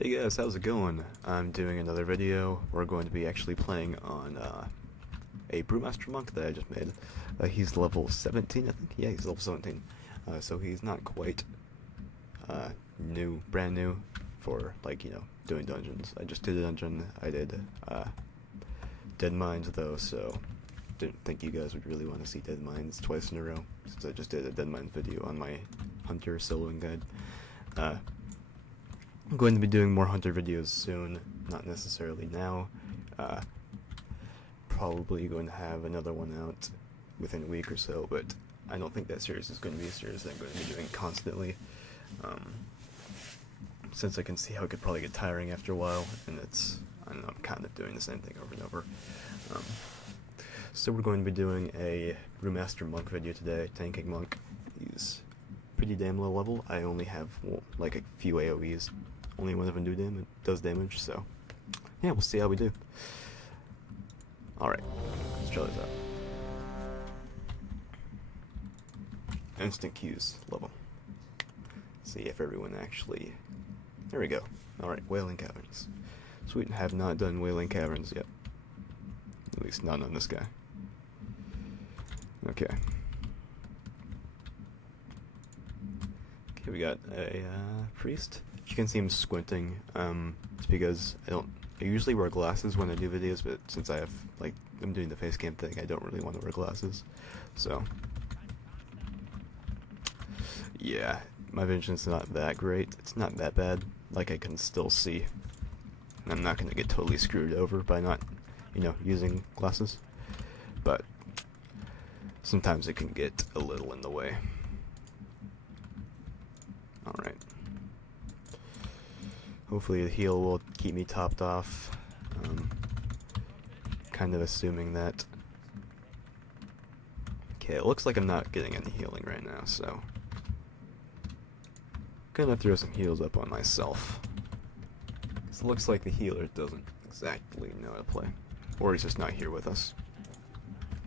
Hey guys, how's it going? I'm doing another video. We're going to be actually playing on a Brewmaster monk that I just made. He's level 17, I think. Yeah, he's level 17. So he's not quite brand new for, like, doing dungeons. I just did a dungeon. I did Dead Mines, though, so didn't think you guys would really want to see Dead Mines twice in a row, since I just did a Dead Mines video on my Hunter soloing guide. I'm going to be doing more Hunter videos soon, not necessarily now. Probably going to have another one out within a week or so, but I don't think that series is going to be a series that I'm going to be doing constantly. Since I can see how it could probably get tiring after a while, and I don't know, I'm kind of doing the same thing over and over. So we're going to be doing a Brewmaster monk video today, tanking monk. He's pretty damn low level. I only have, well, like a few AoEs. Only one of them does damage, so yeah, we'll see how we do. Alright, let's try this out. Instant Q's level. See if everyone actually... There we go. Alright, Wailing Caverns. Sweet, have not done Wailing Caverns yet. At least not on this guy. Okay. Okay, we got a priest. If you can see him squinting, it's because I usually wear glasses when I do videos, but since I'm doing the face cam thing, I don't really want to wear glasses. So, yeah, my vision's not that great. It's not that bad. Like, I can still see. And I'm not going to get totally screwed over by not, using glasses. But sometimes it can get a little in the way. Alright. Hopefully the heal will keep me topped off. Kind of assuming that. Okay, it looks like I'm not getting any healing right now, so gonna throw some heals up on myself. It looks like the healer doesn't exactly know how to play. Or he's just not here with us.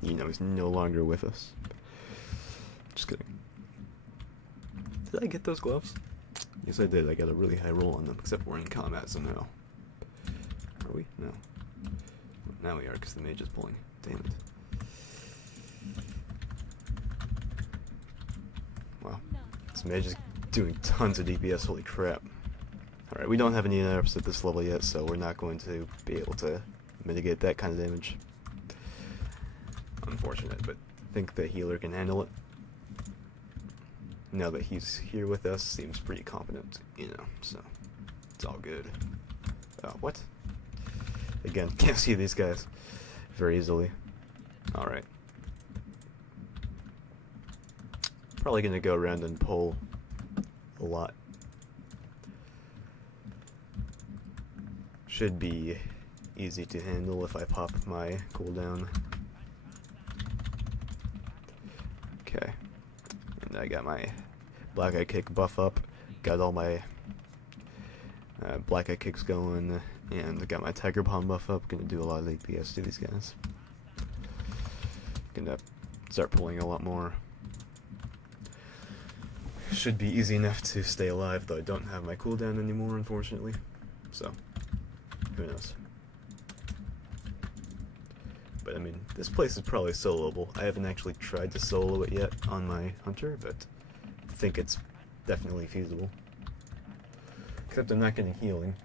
He's no longer with us. Just kidding. Did I get those gloves? Yes, I did. I got a really high roll on them, except we're in combat somehow. Are we? No. Now we are, because the mage is pulling. Damn it. Wow. This mage is doing tons of DPS, holy crap. Alright, we don't have any interrupts at this level yet, so we're not going to be able to mitigate that kind of damage. Unfortunate, but I think the healer can handle it. Now that he's here with us, seems pretty competent, so it's all good. What? Again, can't see these guys very easily. Alright. Probably gonna go around and pull a lot. Should be easy to handle if I pop my cooldown. Okay. And I got my Black Eye Kick buff up, got all my Black Eye Kicks going, and got my Tiger Palm buff up. Gonna do a lot of DPS to these guys. Gonna start pulling a lot more. Should be easy enough to stay alive, though I don't have my cooldown anymore, unfortunately. So, who knows. But I mean, this place is probably soloable. I haven't actually tried to solo it yet on my Hunter, but I think it's definitely feasible. Except I'm not getting healing,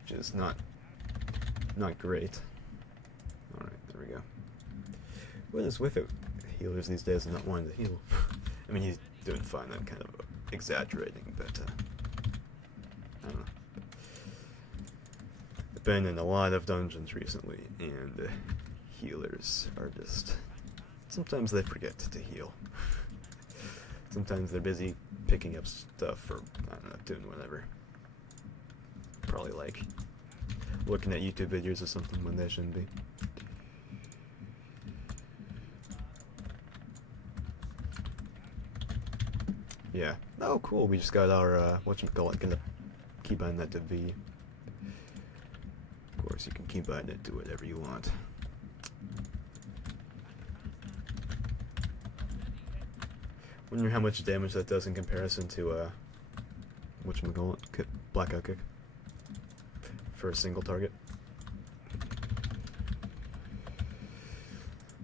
which is not great. Alright, there we go. What is with it? Healers these days are not wanting to heal. I mean, he's doing fine, I'm kind of exaggerating, but I don't know. I've been in a lot of dungeons recently, and healers are just... sometimes they forget to heal. Sometimes they're busy picking up stuff or, I don't know, doing whatever. Probably like looking at YouTube videos or something when they shouldn't be. Yeah. Oh, cool. We just got our, whatchamacallit, gonna keybind that to V. Of course, you can keybind it to whatever you want. Wonder how much damage that does in comparison to, whatchamacallit, Black Eye Kick. for a single target.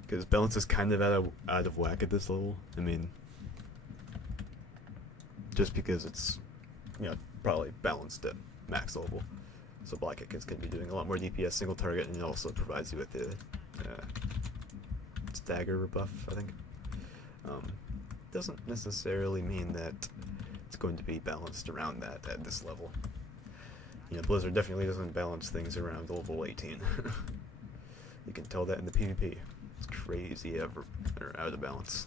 Because balance is kind of out of whack at this level. I mean, just because it's, you know, probably balanced at max level. So Black Kick is going to be doing a lot more DPS single target, and it also provides you with the stagger buff, I think. Doesn't necessarily mean that it's going to be balanced around that at this level. You know, Blizzard definitely doesn't balance things around level 18. You can tell that in the PvP. It's crazy or out of balance.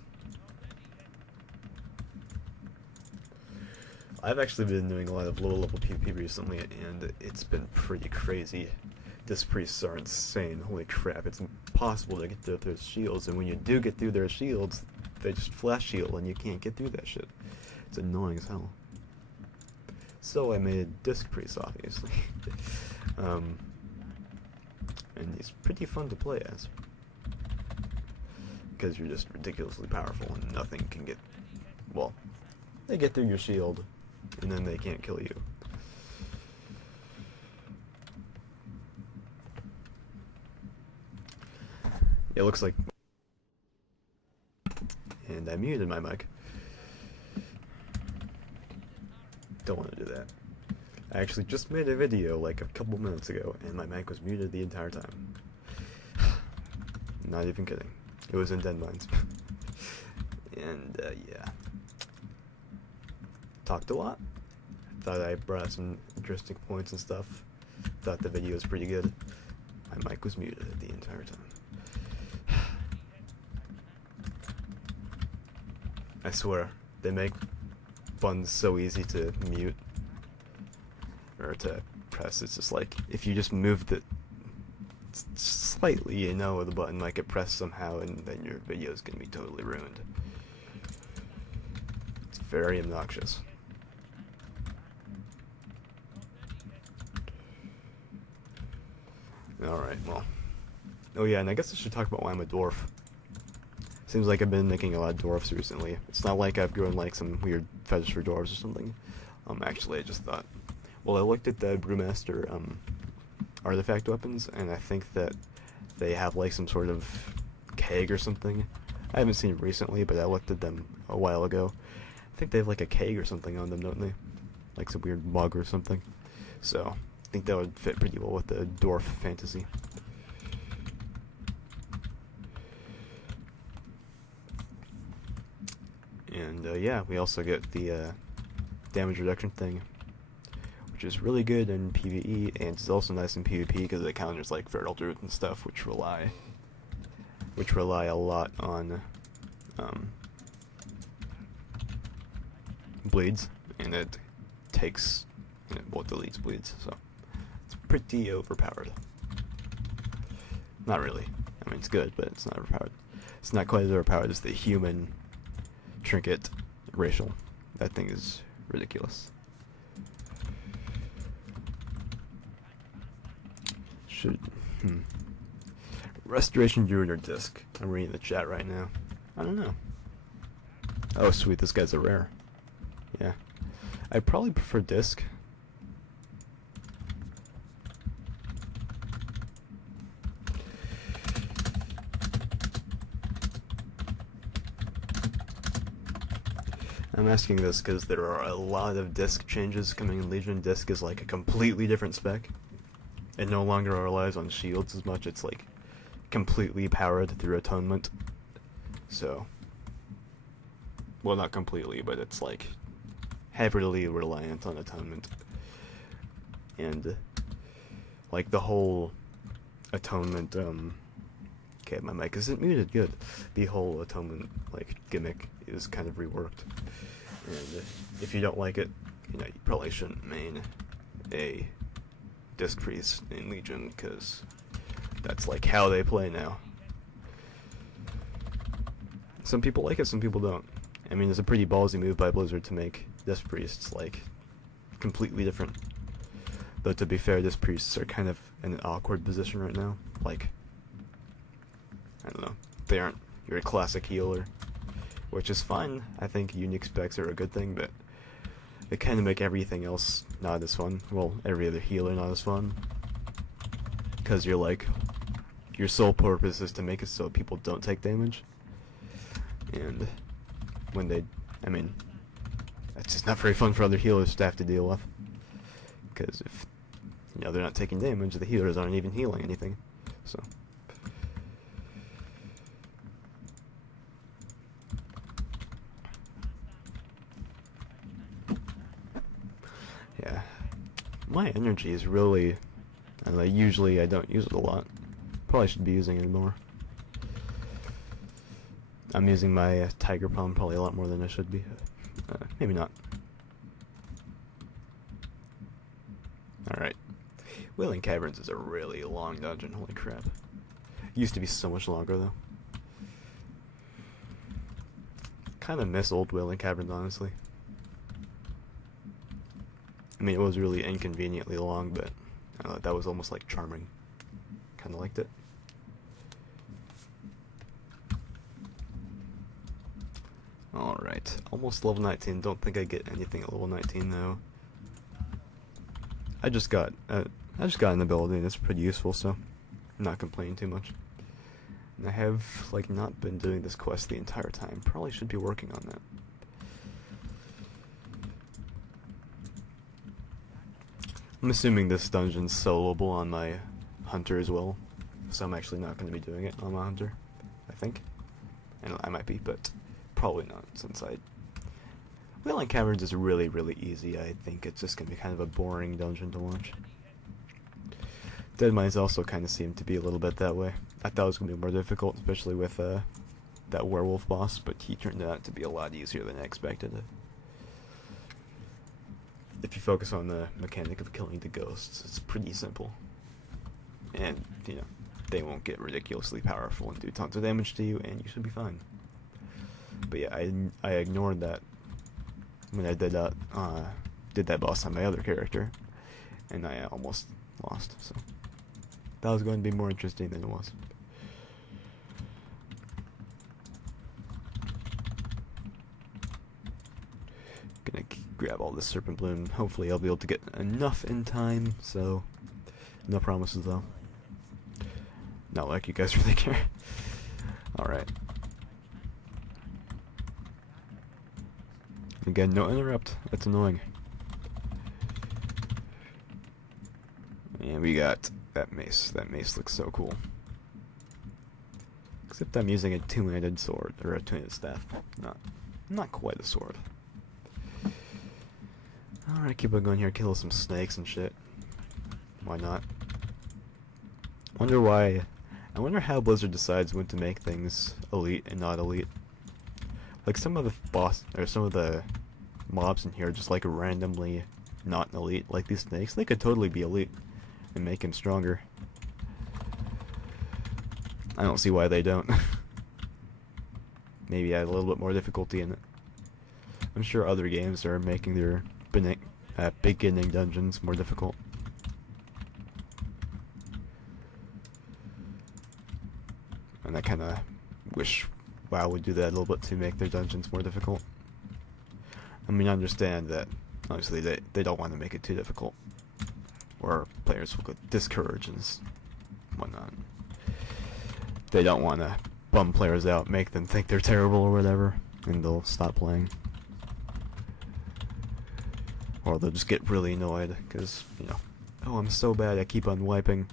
I've actually been doing a lot of low level PvP recently, and it's been pretty crazy. Disc priests are insane. Holy crap, it's impossible to get through their shields, and when you do get through their shields, they just flash shield and you can't get through that shit. It's annoying as hell. So I made Disc Priest, obviously. And he's pretty fun to play as. Because you're just ridiculously powerful and nothing can get... Well, they get through your shield, and then they can't kill you. It looks like... And I muted my mic. Don't want to do that. I actually just made a video like a couple minutes ago, and my mic was muted the entire time. Not even kidding. It was in Dead Minds. And, yeah. Talked a lot. Thought I brought up some interesting points and stuff. Thought the video was pretty good. My mic was muted the entire time. I swear, they make buttons so easy to mute or to press. It's just like, if you just move it slightly, you know, the button might get pressed somehow, and then your video is going to be totally ruined. It's very obnoxious. Alright, well. Oh yeah, and I guess I should talk about why I'm a dwarf. Seems like I've been making a lot of dwarfs recently. It's not like I've grown like some weird fetish for dwarves or something. Actually, I just thought... Well, I looked at the Brewmaster artifact weapons, and I think that they have like some sort of keg or something. I haven't seen them recently, but I looked at them a while ago. I think they have like a keg or something on them, don't they? Like some weird mug or something. So, I think that would fit pretty well with the dwarf fantasy. And yeah, we also get the damage reduction thing, which is really good in PvE, and it's also nice in PvP because it counters like Feral Druid and stuff, which rely a lot on bleeds, and it takes, you know, well, deletes bleeds, so it's pretty overpowered. Not really. I mean, it's good, but it's not overpowered. It's not quite as overpowered as the human trinket racial. That thing is ridiculous. Restoration Druid or Disc? I'm reading the chat right now. I don't know. Oh sweet, this guy's a rare. Yeah. I probably prefer Disc. I'm asking this because there are a lot of Disc changes coming in Legion. Disc is like a completely different spec. It no longer relies on shields as much. It's like completely powered through atonement. So, well, not completely, but it's like heavily reliant on atonement. And like the whole atonement, okay, my mic isn't muted, good. The whole atonement like gimmick is kind of reworked. And if you don't like it, you know, you probably shouldn't main a Disc Priest in Legion, because that's like how they play now. Some people like it, some people don't. I mean, it's a pretty ballsy move by Blizzard to make Disc Priests like completely different. Though to be fair, Disc Priests are kind of in an awkward position right now. Like, I don't know, they aren't your classic healer, which is fine. I think unique specs are a good thing, but they kind of make everything else not as fun. Well, every other healer not as fun. because you're like, your sole purpose is to make it so people don't take damage. And when they, I mean, that's just not very fun for other healers to have to deal with. Because if, you know, they're not taking damage, the healers aren't even healing anything. So. Yeah. My energy is really, and usually I don't use it a lot. Probably should be using it more. I'm using my tiger palm probably a lot more than I should be. Maybe not. Alright. Wailing Caverns is a really long dungeon, holy crap. It used to be so much longer though. Kinda miss old Wailing Caverns, honestly. I mean, it was really inconveniently long, but that was almost like charming. Kinda liked it. Alright, almost level 19. Don't think I get anything at level 19 though. I just got an ability that's pretty useful, so I'm not complaining too much. And I have like not been doing this quest the entire time. Probably should be working on that. I'm assuming this dungeon's soloable on my hunter as well, so I'm actually not going to be doing it on my hunter, I think. And I might be, but probably not, since Wailing Caverns is really, really easy. I think it's just going to be kind of a boring dungeon to launch. Dead Mines also kind of seemed to be a little bit that way. I thought it was going to be more difficult, especially with that werewolf boss, but he turned out to be a lot easier than I expected. If you focus on the mechanic of killing the ghosts, it's pretty simple. And, you know, they won't get ridiculously powerful and do tons of damage to you, and you should be fine. But yeah, I ignored that when I did that boss on my other character, and I almost lost, so that was going to be more interesting than it was. Gonna grab all this serpent bloom. Hopefully I'll be able to get enough in time, so no promises though. Not like you guys really care. Alright. Again, no interrupt. That's annoying. And we got that mace. That mace looks so cool. Except I'm using a two-handed sword, or a two-handed staff. Not quite a sword. Alright, keep on going here, kill some snakes and shit. Why not? I wonder how Blizzard decides when to make things elite and not elite. Like some of the mobs in here are just like randomly not elite. Like these snakes, they could totally be elite and make him stronger. I don't see why they don't. Maybe add a little bit more difficulty in it. I'm sure other games are making their beginning dungeons more difficult. And I kinda wish WoW would do that a little bit to make their dungeons more difficult. I mean, I understand that obviously they don't want to make it too difficult, or players will get discouraged and whatnot. They don't want to bum players out, make them think they're terrible or whatever, and they'll stop playing. Or they'll just get really annoyed because, you know, oh, I'm so bad, I keep on wiping.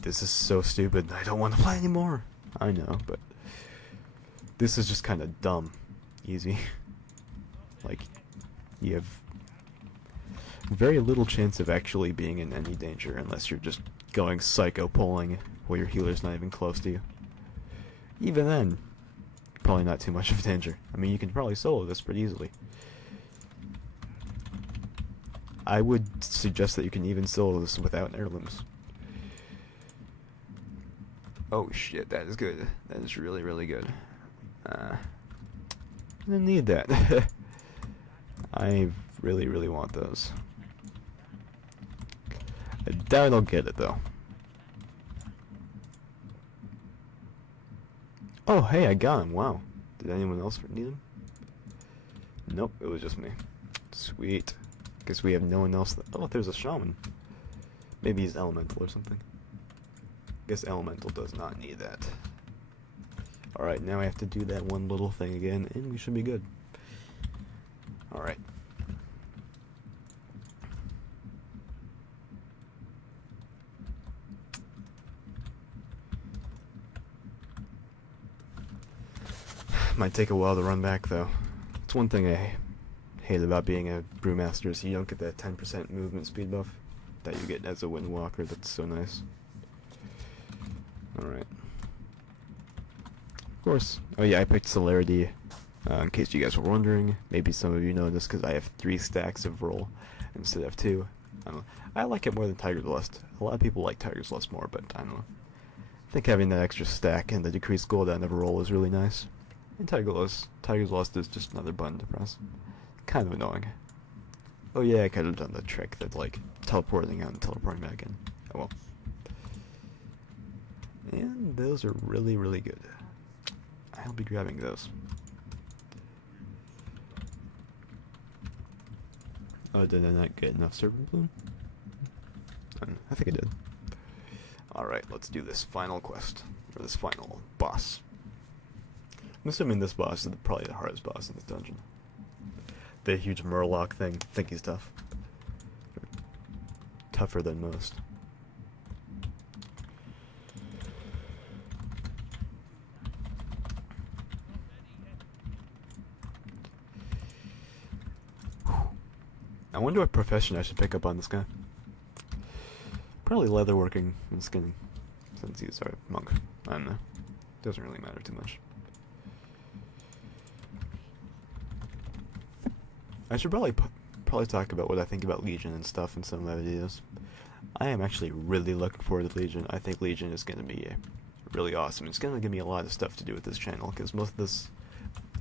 This is so stupid, I don't want to play anymore. I know, but this is just kind of dumb. Easy. Like, you have very little chance of actually being in any danger unless you're just going psycho pulling while your healer's not even close to you. Even then, probably not too much of danger. I mean, you can probably solo this pretty easily. I would suggest that you can even solo this without heirlooms. Oh shit, that is good. That is really, really good. I didn't need that. I really, really want those. I doubt I'll get it though. Oh, hey, I got him. Wow. Did anyone else need him? Nope, it was just me. Sweet. Guess we have no one else. Oh, there's a shaman. Maybe he's elemental or something. Guess elemental does not need that. Alright, now I have to do that one little thing again, and we should be good. Alright. Might take a while to run back, though. It's one thing I hate about being a Brewmaster is you don't get that 10% movement speed buff that you get as a Windwalker. That's so nice. Alright. Of course. Oh yeah, I picked Celerity, in case you guys were wondering. Maybe some of you know this because I have 3 stacks of roll instead of 2. I don't know. I like it more than Tiger's Lust. A lot of people like Tiger's Lust more, but I don't know. I think having that extra stack and the decreased cooldown of a roll is really nice. And Tiger's Lust is just another button to press. Kind of annoying. Oh yeah, I could have done the trick that, like, teleporting out and teleporting back in. Oh well. And those are really, really good. I'll be grabbing those. Oh, did I not get enough Serpent Bloom? I think I did. Alright, let's do this final quest. Or this final boss. I'm assuming this boss is probably the hardest boss in this dungeon. The huge Murloc thing. I think he's tough. Tougher than most. I wonder what profession I should pick up on this guy. Probably leatherworking and skinning, since he's our monk. I don't know. Doesn't really matter too much. I should probably talk about what I think about Legion and stuff in some of my videos. I am actually really looking forward to Legion. I think Legion is going to be really awesome. It's going to give me a lot of stuff to do with this channel, because most of this,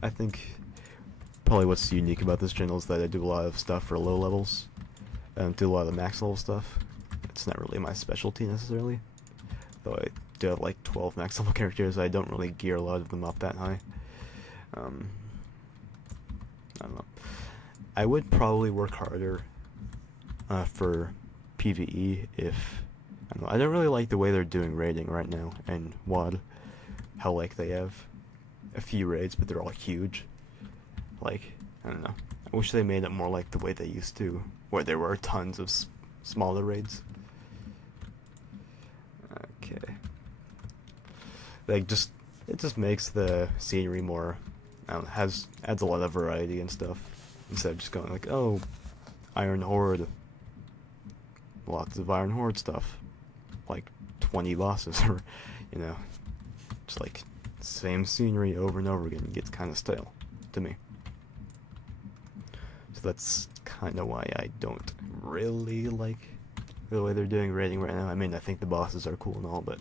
I think, probably what's unique about this channel is that I do a lot of stuff for low levels. I don't do a lot of max level stuff. It's not really my specialty necessarily. Though I do have like 12 max level characters, I don't really gear a lot of them up that high. I don't know. I would probably work harder for PvE if... I don't know. I don't really like the way they're doing raiding right now in WoD. How like they have a few raids, but they're all huge. Like, I don't know. I wish they made it more like the way they used to, where there were tons of smaller raids. Okay. Like, it just makes the scenery more, I don't know, adds a lot of variety and stuff. Instead of just going like, oh, Iron Horde. Lots of Iron Horde stuff. Like 20 bosses, or, you know, just like same scenery over and over again. It gets kind of stale to me. So that's kind of why I don't really like the way they're doing raiding right now. I mean, I think the bosses are cool and all, but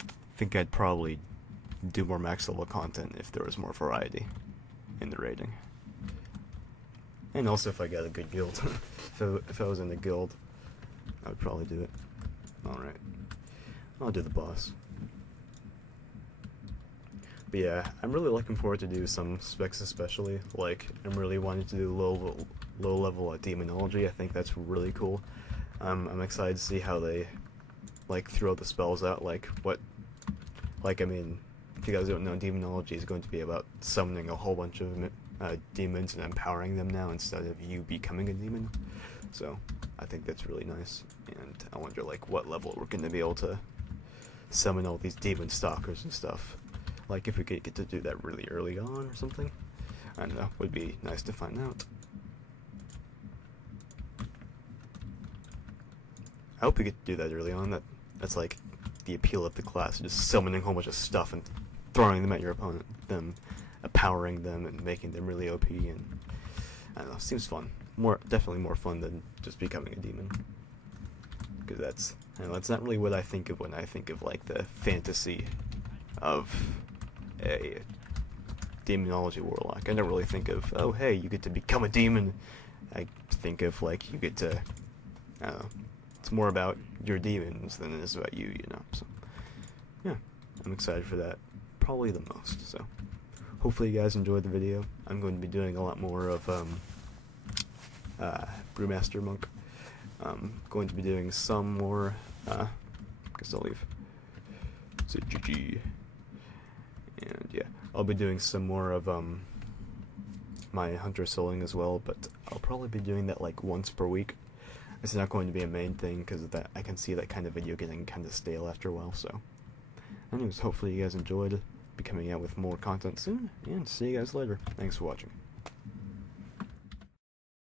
I think I'd probably do more max level content if there was more variety in the raiding. And also if I got a good guild. if I was in a guild, I would probably do it. Alright. I'll do the boss. But yeah, I'm really looking forward to do some specs especially. Like, I'm really wanting to do low level Demonology. I think that's really cool. I'm excited to see how they, like, throw the spells out. Like, I mean, if you guys don't know, Demonology is going to be about summoning a whole bunch of demons and empowering them now instead of you becoming a demon. So I think that's really nice, and I wonder like what level we're going to be able to summon all these demon stalkers and stuff. Like if we could get to do that really early on or something. I don't know, would be nice to find out. I hope we get to do that early on. That's like the appeal of the class, just summoning a whole bunch of stuff and throwing them at your opponent, them empowering them and making them really OP, and I don't know, seems fun. Definitely more fun than just becoming a demon. Because that's not really what I think of when I think of like the fantasy of a Demonology warlock. I don't really think of, oh hey, you get to become a demon. I think of like you get to, I don't know, it's more about your demons than it is about you, you know. So yeah, I'm excited for that, probably the most. So hopefully you guys enjoyed the video. I'm going to be doing a lot more of Brewmaster Monk. Going to be doing some more Guess I'll leave. So GG. And yeah, I'll be doing some more of my hunter soloing as well, but I'll probably be doing that like once per week. It's not going to be a main thing because that I can see that kind of video getting kind of stale after a while. So, anyways, hopefully you guys enjoyed. Be coming out with more content soon, and see you guys later. Thanks for watching.